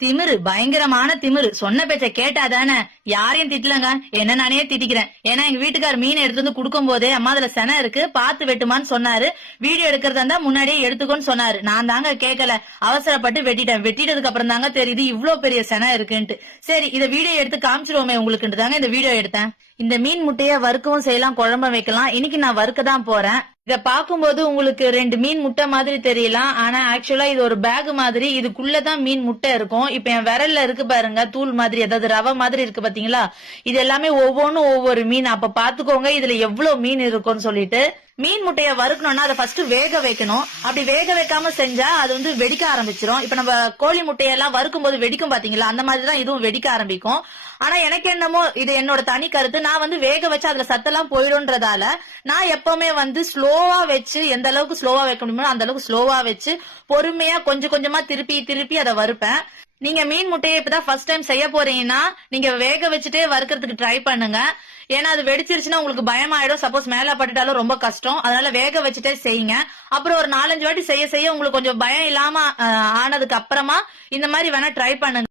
திமிரு, பயங்கரமான திமிரு. சொன்ன பேச்ச கேட்டாதானே. யாரையும் திட்டலங்க, என்ன நானே திட்டிக்கிறேன். ஏன்னா எங்க வீட்டுக்கார் மீன் எடுத்து வந்து குடுக்கும் போதே, அம்மா அதுல செனை இருக்கு, பாத்து வெட்டுமான்னு சொன்னாரு. வீடியோ எடுக்கிறதா இருந்தா முன்னாடியே எடுத்துக்கோன்னு சொன்னாரு. நான் தாங்க கேட்கல, அவசரப்பட்டு வெட்டிட்டேன். வெட்டிட்டதுக்கு அப்புறம் தாங்க தெரியுது இவ்ளோ பெரிய செனை இருக்குன்ட்டு. சரி, இத வீடியோ எடுத்து காமிச்சிருவோமே உங்களுக்குன்னு தாங்க இந்த வீடியோ எடுத்தேன். இந்த மீன் முட்டைய வறுக்கவும் செய்யலாம், குழம்ப வைக்கலாம். இன்னைக்கு நான் வறுக்க தான் போறேன். இத பாக்கும்போது உங்களுக்கு 2 மீன் முட்டை மாதிரி தெரியலாம். ஆனா ஆக்சுவலா இது ஒரு பேக் மாதிரி. இதுக்குள்ளதான் மீன் முட்டை இருக்கும். இப்ப என் விரல்ல இருக்கு பாருங்க, தூள் மாதிரி, அதாவது ரவை மாதிரி இருக்கு பாத்தீங்களா. இது எல்லாமே ஒவ்வொன்னும் ஒவ்வொரு மீன். அப்ப பாத்துக்கோங்க இதுல எவ்வளவு மீன் இருக்கும்னு சொல்லிட்டு. மீன் முட்டைய வறுக்கணும்னா அதை ஃபர்ஸ்ட் வேக வைக்கணும். அப்படி வேக வைக்காம செஞ்சா அது வந்து வெடிக்க ஆரம்பிச்சிரும். இப்ப நம்ம கோழி முட்டையெல்லாம் வறுக்கும் போது வெடிக்கும் பாத்தீங்களா, அந்த மாதிரிதான் இதுவும் வெடிக்க ஆரம்பிக்கும். ஆனா எனக்கு என்னமோ இது என்னோட தனி கருத்து. நான் வந்து வேக வச்சு அதுல சத்தெல்லாம் போயிடும்ன்றதால நான் எப்பவுமே வந்து ஸ்லோவா வச்சு, எந்த அளவுக்கு ஸ்லோவா வைக்க முடியுமோ அந்த அளவுக்கு ஸ்லோவா வச்சு பொறுமையா கொஞ்சம் கொஞ்சமா திருப்பி திருப்பி அதை வறுப்பேன். நீங்க மீன் முட்டையை இப்பதான் ஃபர்ஸ்ட் டைம் செய்ய போறீங்கன்னா நீங்க வேக வச்சுட்டே வறுக்கிறதுக்கு ட்ரை பண்ணுங்க. ஏன்னா அது வெடிச்சிருச்சுன்னா உங்களுக்கு பயமாயிடும். சப்போஸ் மேல பட்டுட்டாலும் ரொம்ப கஷ்டம். அதனால வேக வச்சுட்டே செய்யுங்க. அப்புறம் ஒரு 4-5 வாட்டி செய்ய செய்ய உங்களுக்கு கொஞ்சம் பயம் இல்லாம ஆனதுக்கு அப்புறமா இந்த மாதிரி வேணா ட்ரை பண்ணுங்க.